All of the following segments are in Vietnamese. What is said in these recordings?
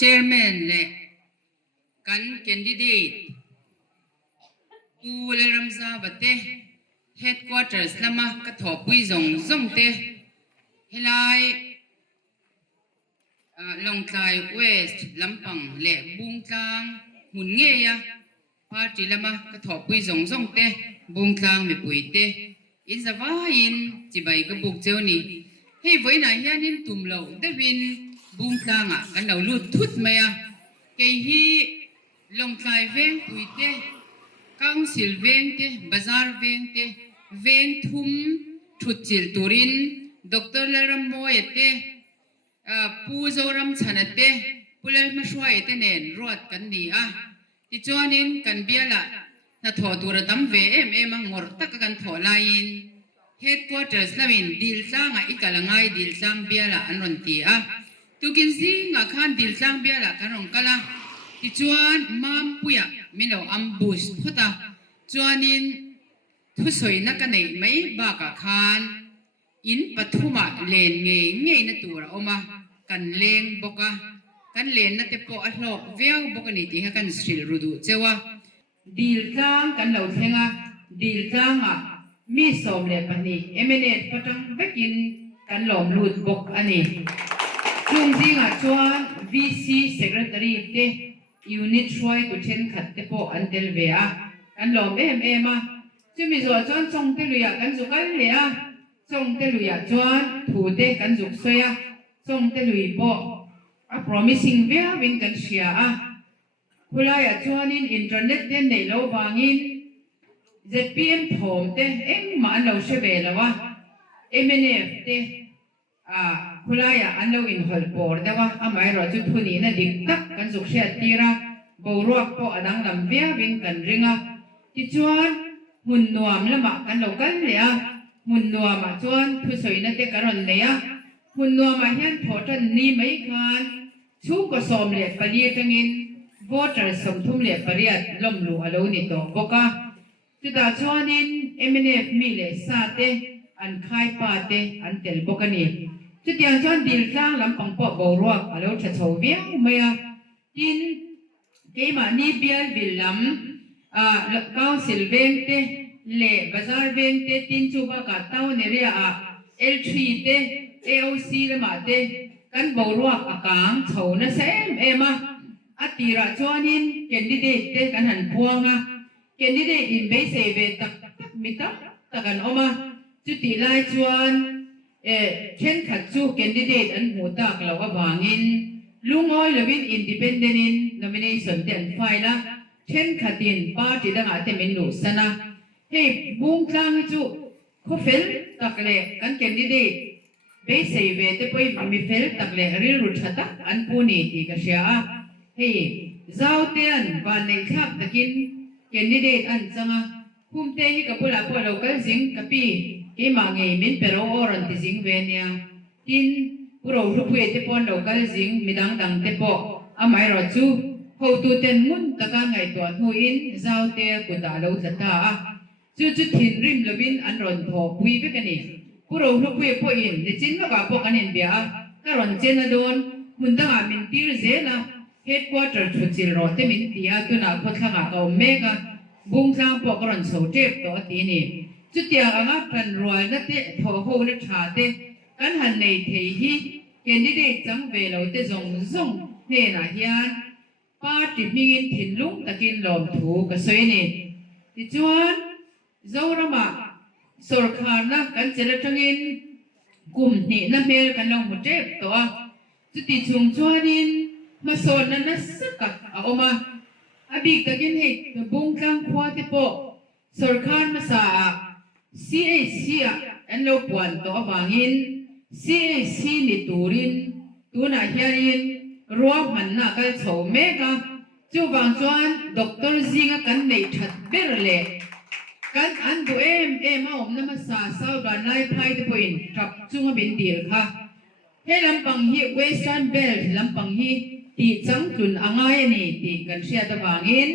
chairman le kan candidate u le ramza bate headquarters lama ka thopui zong te helai longtlai west lampang le bungtlang mun nge ya party lama ka thopui zong te bungtlang me pui te in zawain chibai ka buk cheu ni hei voina hianin tumlo devin bungtlanga kan lo lut thut maya ke hi longtlai veng pui te council veng te bazar veng te veng thum thut chil turin doctor laram moyete puzoram chanate pulal mashwai te nen rot kan ni a ti chuanin kan biala na tho tura tam ve em angor tak kan tho lain headquarters lamin dil tlanga ikalangai dil tlang biala anron ti a tukin singa khan dil tlang biala kanong kala ti chuan mam puya mino ambush phota chuanin thusoi na kanei mai ba ka khan in pathuma len nge na tura oma kan leng boka kan len na te po a hlok veu boka ni ti ha kan sril rudu chewa dil tlang kan lo thenga dil tlang a mi som le pani eminate patang bekin kan lom lut bok ani chung jinga chuan vc secretary te unit shwai ku then khat te po an tel ve a kan lom em a chumi zo chuan chong te luya kan zu kal le a chong te luya chuan thu te kan zuk soya chong te lui po a promising ve win kan sia a khulaya chuanin internet te nei lo wangin zpm thom te eng ma lo she ve lawa mnf te khulaya an lo in hol por dawa amai ro chu thuni na dik tak kan zuk sia tira boruak po adang lam ve win kan ringa ti chuan mun nuam lama kan lo kal le a mun nuam a chuan thu soi na te karon le a mun nuam a hian thotan ni mai khan chu ko som le pali tangin voter som thum le pariat lom lu alo ni to boka chuta chuanin mnf mi le sa te an khai pa te an tel boka ni chutian chuan dil tlang lampang po boruak alo tha chho viang maya tin keima ni bial bilam council veng te le bazar veng te tin chu ba ka tau ne ria a l3 te aoc lama te kan boruak akang chho na sem ema atira chuanin candidate te kan han puanga candidate in be se ve tak mitak takan oma chuti lai chuan then khat chu candidate an mu tak lo awangin lungoi lovin independent in nomination te an file then khatin party danga te min lu sana hei bung tlang chu kho fel takle kan candidate be se ve te poi mi fel takle ri ru thata an puni ti ka sia hei zautian ban nei thak takin candidate an changa humte hi ka pula po local jing kapi ke ma nge min pero oran ti jing ve nia tin puro ru pue te pon local jing midang dang te po amai ro chu ho tu ten mun taka ngai to thu in zaute ku da lo thata chu thin rim lovin an ron tho pui be kani puro ru pue po in le chin ma ka po kanin bia ka ron chen na don mun da min tir zela headquarter chu chil ro te min tia tu na kho thanga ka mega bung tlang po karon so tep to ti ni chu tia anga kan roi na te tho ho na tha te kan han nei thei hi candidate chang ve lo te zong he na hian party mingin thin lung takin lom thu ka soi ni ti chuan zorama sarkar na kan chela tangin kum ni na mel kan long mu tep to a chu ti chung chuanin ma son na saka a oma abik takin he bung tlang khwa te po sarkar ma sa CAC an lo puan to awangin CAC ni turin tuna hianin ruam han na kal chho meka chu wang chuan doctor zinga kan nei that ber le kan an du em a om na ma sa sau da nai phai te point thap chunga bin dir kha he lampang hi western belt lampang hi ti chang tun angai ni ti kan sia da wangin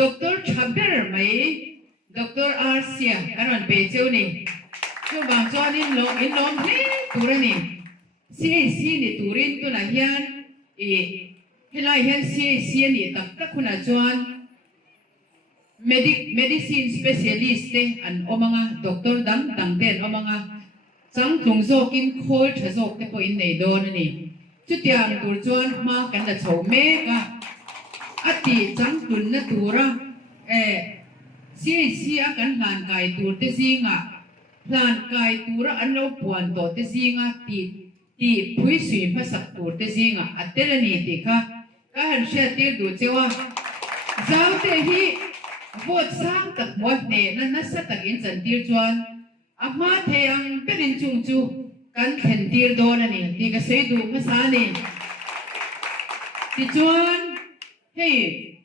doctor chaber mai doctor arsia karon pe cheu ni chu wang chuan in lom he turani CAC ni turin tu na hian helai health CAC ni tak kuna chuan medicine specialist te an omanga doctor dang ten omanga chang tlung zo kin khol tha zo te po in nei don ni chu tiang tur chuan ma kan da chho me ka ati chang tlun na tura CAC a kan hlan kai tur te zinga hlan kai tura an lo puan to te zinga ti phui sui phasak tur te zinga atelani ti kha ka han sha tir du chewa zau te hi vot sang tak mo ne na sa tak in chan tir chuan ama the ang penin chung chu kan khen tir don ani ti ka sei du phasa ni ti chuan hey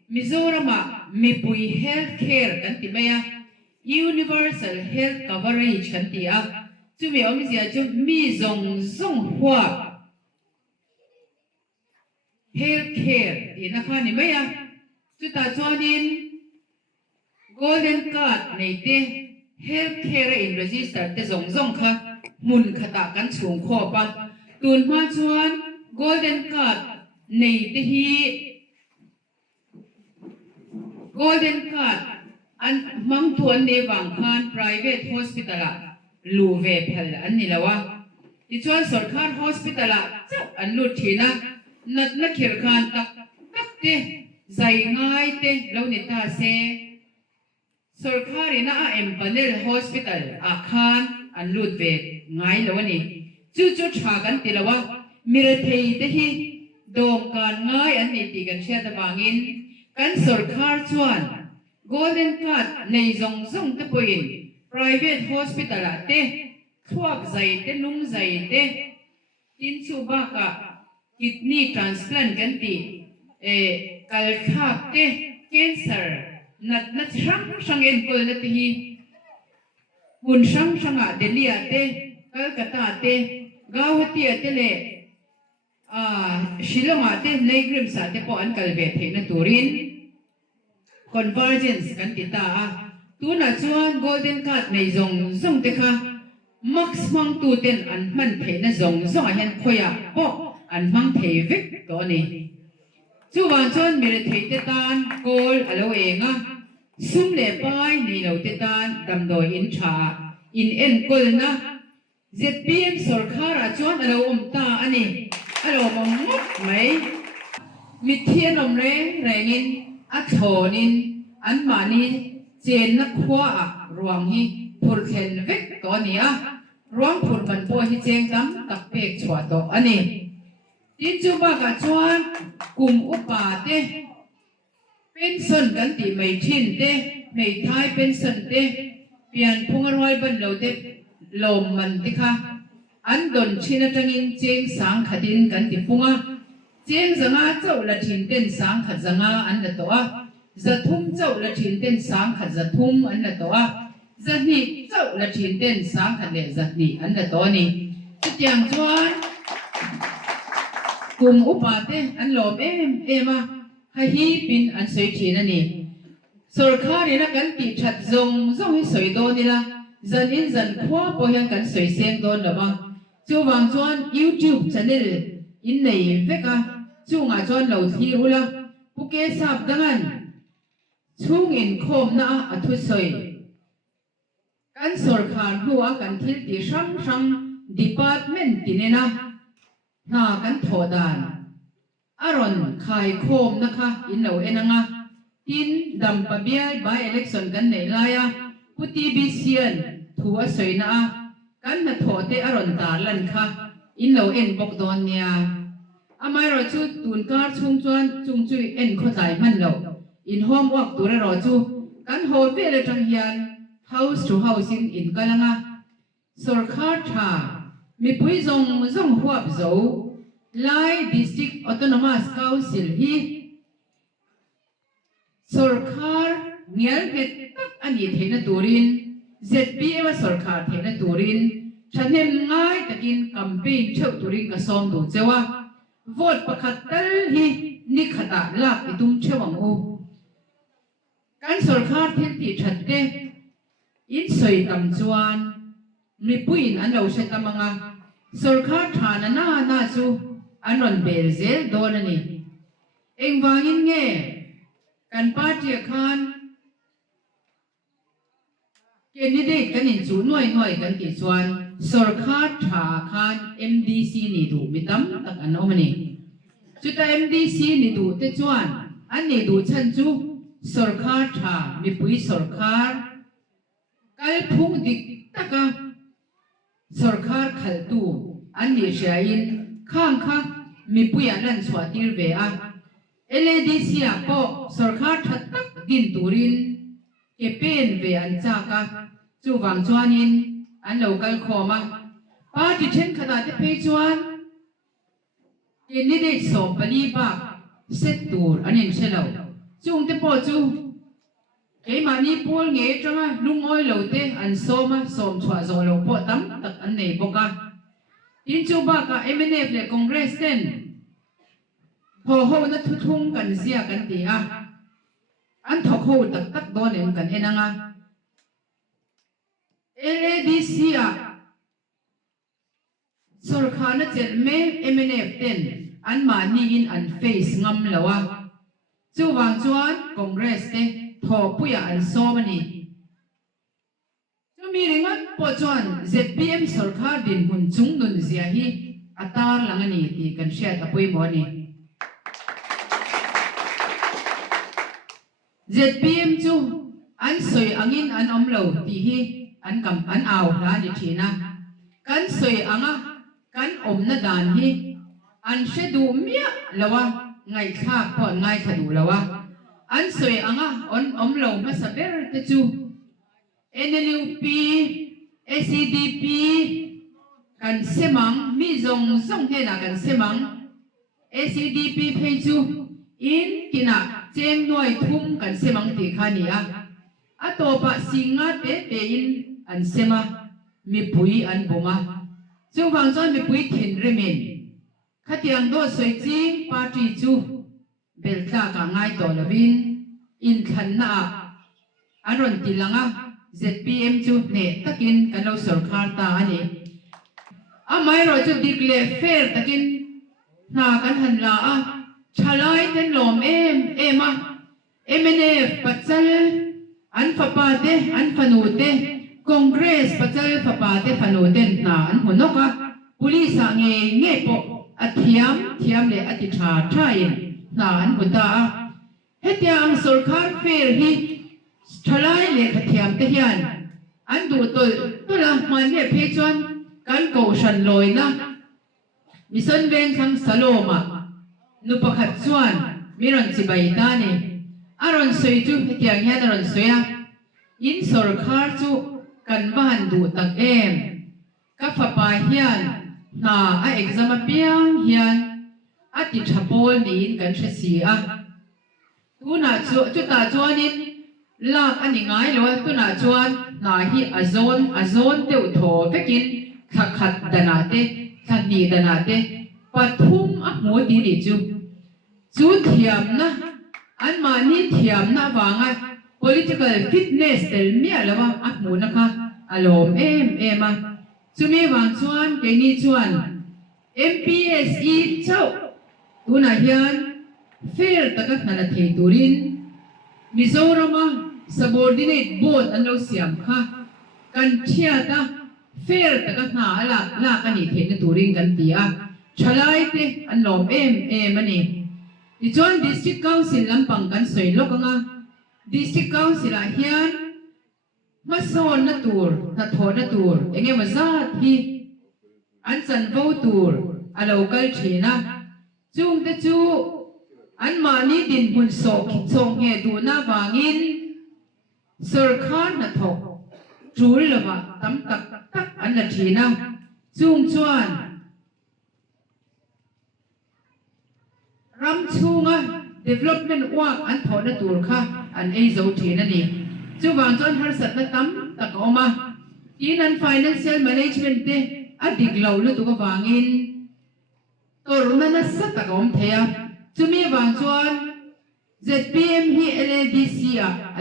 Mizoram mipui healthcare kan ti maya universal health coverage kan ti a chu mi om sia chu mi zong hua healthcare ti na kha ni maya chu ta chuanin golden card nei te healthcare in register te zong kha mun khata kan chung kho pa tun ma chuan golden card nei te hi golden card an mang tuan ne bang khan private hospital lu ve phal an ni lawa ti chuan sarkar hospital chap an lu thina nat na khir khan tak te zai ngai te lo ni ta se sarkari na empanel hospital a khan an lu ve ngai lo ni chu tha kan ti lawa mir thei te hi dom kan ngai an ni ti kan sia ta bangin kan sarkar chuan golden card nei zong te poin private hospital te thuak zai te lung zai te tin chu ba ka kidney transplant kan ti kal khak te cancer nat sang en kol na ti hun sang a Delhi te Kolkata te Guwahati te le Shillong te Negrim sa te po an kalve the na turin convergence kan ti ta tu na chuan golden card nei zong te kha max mang tu ten an man the na zong a hen khoya po an mang the vek to ni chu wan chuan mir thei te tan kol alo enga sum le pai nei lo te tan dam doi in tha in en kol na ZPM sarkar a chuan alo ta ani alo mot mai mithian om rengin a thonin an mani chen na khwa a ruang hi phur thlen vek to nia ruang phur ban po hi cheng tam tak pek chwa to ani tin chu ba ka chuan kum upa te pension kan ti mai thin te mai thai pension te pian phungarwal ban lo te lom man ti kha an don china tangin cheng sang khadin kan ti punga cheng zanga chau la thin ten sang khat zanga an la to a zathum chau la thin ten sang khat zathum an la to a zahni chau la thin ten sang khat le zahni an la to ni chutiang chuan kum upate an lom em a ha hi pin an soi thin ani sarkari na kan ti that zong hi soi do ni la zan in zan khwa po yang kan soi seng don la ma chu wang chuan YouTube channel in nei veka chu nga chuan lo thi ula puke sap dangan chung in khom na a thu soi kan sarkar huwa kan thil ti sang department tinena na kan thodan aron khai khom na kha in lo enanga tin dam pabial by election kan nei laya puti bisian thuwa soi na kan na thote aron tar lan kha in lo en bok don nia amai ro chu tun kar chung chuan chung chui en kho tlai man lo in homework tur ro chu kan ho pe le tang hian house to house in kalanga sarkar tha mi pui zong huap zo lai district autonomous council hi sarkar ngial het tak ani thena turin ZPM sarkar thena turin thanem ngai takin campaign theu turin ka som du chewa vote pakhat tal hi ni khata lak itum thewang u kan sarkar thil ti thatte in soi tam chuan mi puin an lo se tamanga sarkar thana na chu anon bel zel don ani เองวางอินเง่กันป้าเจียคานเกณฑ์นี้ได้กันอินจูหน่วยกันติดส่วนสรคาถาคาน MDC นี่ดูมิตั้มตักอันนั้นมันนี่จุดแต่ MDC นี่ดูแต่ส่วนอันนี้ดูฉันจูสรคาถามีปุยสรคากัลพุ่งดิกตักสรคาขัลตูอันนี้เสียอินข้างมีปุยอันนั้นสวัสดีเวียLADC อ่ะพอสรคาทัดตักดินตูรินเก็บเป็นเวียนจากะจู่วังจวนินอันเรากันขอมาป้าที่เช่นขนาดที่เพจวนเย็นนี้ได้สอบปนีบ้าเซตตูรอันนี้เช่นเราจู่งเตปอจู่เกี่ยมานี่พูดเงี้ยจังอ่ะลุงอ้อยเราเตอันสมชัวร์เราพอตั้มตักอันไหนบอกอ่ะยินจู่บ้ากะMNF เลยคอนเกรสเซนพอเขานัดทุ่งกันเสียกันตีอ่ะอันทอกเขาตักโดนเองกันเองนะLADC อ่ะสรคานัดเจ็ดเมย์MNF เต็นอันมานี่อินอันเฟซงำแล้วอ่ะจู่วางจวนคอนเกรสเตทอปุยอันโซมันนี่จู่มีเรื่องปอจวน ZPM สรคาดินหุ่นจุงนุนเสียฮีอัตราหลังนี่ที่กันเชียตะปุยหมอนี่ZPM จูอันสวยอังอินอันอมเหลาตีฮีอันกำอันเอาหลาดิทีนะกันสวยอังอ่ะกันอมนาดานฮีอันเชดูเมียแล้ววะไงข้าพอไงขดูแล้ววะอันสวยอังอ่ะอมเหลามาสับเบอร์ตจู NLUP ACDP กันเสมังมีจงส่งเทน่ะกันเสมัง ACDP เพจูอินกินะเจงหน่วยทุ่มกันเสมังตีขานีอ่ะอัตโตปะสิงห์เตอินอันเสมามีปุยอันบุมาจู่ฟังจนมีปุยถิ่นเรมินขัดยังโดสวยจริงปาร์ตี้จู่เบลตากางไงตัวละวินอินขันนาอารมณ์ติลังอ่ะ ZPM จู่เนี่ยตะกินกันเราสรคาตาอันนี้อ่ะไม่เราจะดิกเลเฟร์ตะกินนากันหันลาอ่ะชาลายเต็นลมมา MNF ปัจจัยอันฝาปาเตอันฝนูเตคอนเกรสปัจจัยฝาปาเตฝนูเตนาอันหัวนกะปุลิสางเงปออัฐยมเลยอธิชาใช่นาอันบุตาเฮตยางสุรคาเฟร์ฮีชาลายเลยอธิยมเตียนอันดูตัวละมันเนี่ยเพจวนกันเกาชันลอยนะมิสันเบนทังสโลมานุปขัดส่วนมีรันสิบายตานี่อารอนสวยจูเฮียงเฮียนอรอนสวยยินสรคาจูกันบ้านดูตักกับฝาปาเฮียนนาไอเอ็กซ์มาเปียงเฮียนอาติชาโปลนี่กันเสียตัวน่าจุตาจวนนี่ลากอันนี้ง่ายเลยตัวน่าจวนนาฮีอาโซนเตียวโถไปกินขัดดนาเตขัดนีดนาเตปัดทุ่มอ่ะหัวดีดิจูเทียมนะอันมานี่เทียมนะวางอ่ะ political fitness เตลเมียแล้วว่าอ่ะหัวนะคะอารมณ์มาจูมีวางชวนเกนี่ชวน MPSE เจ้าตัวน่ะเฮียนเฟร์ตะกัดนั่นเทตุรินมิโซรามา subordinate board อันเราเสียมค่ะกันเชียตาเฟร์ตะกัดหาลากันนี่เทนตุรินกันตีอ่ะชลายเตอันหลอมมันนี่ดิจวน district council ลำปังกันสวยลกงะ district council เฮียนมาโซนนัตูร์นัทโทนัตูร์เองมาซาที่อันสันโวตูร์อาโลกัลเชนะจุงแต่จูอันมานี่ดินบุญส่งเหตุหน้าบางินสรคานัทโจูร์ละวะตั้มตักอันนัทเชนะจุงชวนรำชูงะ development ว่าอันถอนตัวค่ะอันไอโซเทนั่นเองจู่วางจนหาสัตว์ตั้มตะกอมาที่นั่น financial management เตอดีกเหล่าลุตุกวางอินตัวรุ่นนั้นสัตว์ตะกอมเทียจู่มีวางจวน ZPM ฮี LADC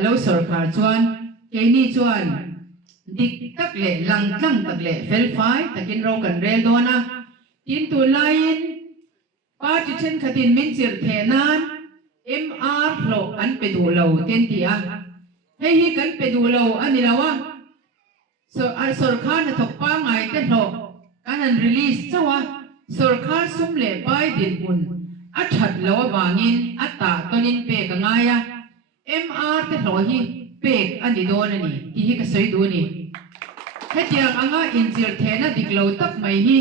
เราสรคาจวนเกนี่จวนดิกตักเล่ลังตักเล่เฟลไฟตะกินเรากันเรลโดนะกินตัวไลน์ป้าจิเช่นขดินมินจิรเทนาน MR lo an pe du lo ten tia hei hi kan pe du lo ani lawa so ar sarkar na thok pa ngai te lo kan an release chawa sarkar sum le bai din un a that lo wangin ata tonin pe ka ngaya MR te lo hi pe ani do na ni ti hi ka sei du ni hetiang anga injir thena diklo tak mai hi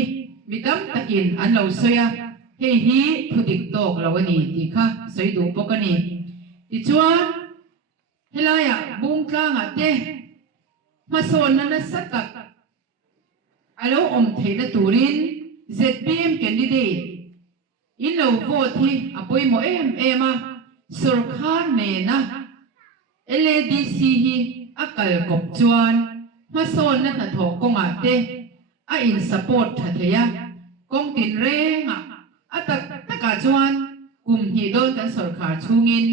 midam takin an lo soya hei hi thudik tok lo ani ti kha sei du pokani ti chuan helaya bung tlang ate mason na sakak alo om theina turin ZPM candidate in lo vote hi apoi mo ema sarkar ne na LADC hi akal kop chuan mason na thok konga te a in support thatheya kong tin renga atak taka chuan kum hi don kan sarkar chungin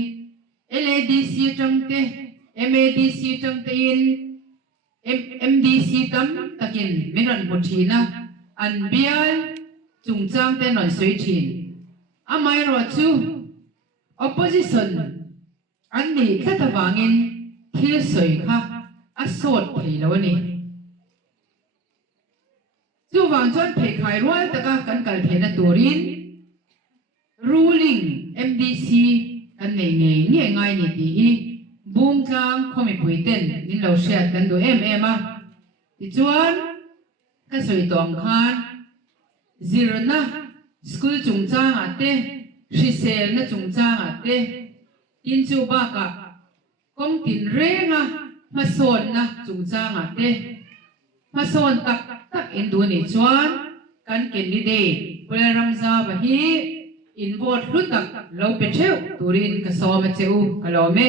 LADC tangte MADC tangte in MDC tam takin minan puthina an bial chungchang te non soi thin amai ro chu opposition an ni khatawangin thil soi kha asot theilo ni chu wang chuan thei khai rual taka kan kal thena turin ruling MDC kan nei nge ngai ni ti hi bung tlang khomi puiten nin lo shat kan du a ti chuan ka soi tom khan zirna school chungchang ate hrisel na chungchang ate tin chu ba ka kong tin renga mason na chungchang ate mason tak in du ni chuan kan candidate Pularamza ba hi in vote hlutak lo pe theu turin ka so ma cheu kalome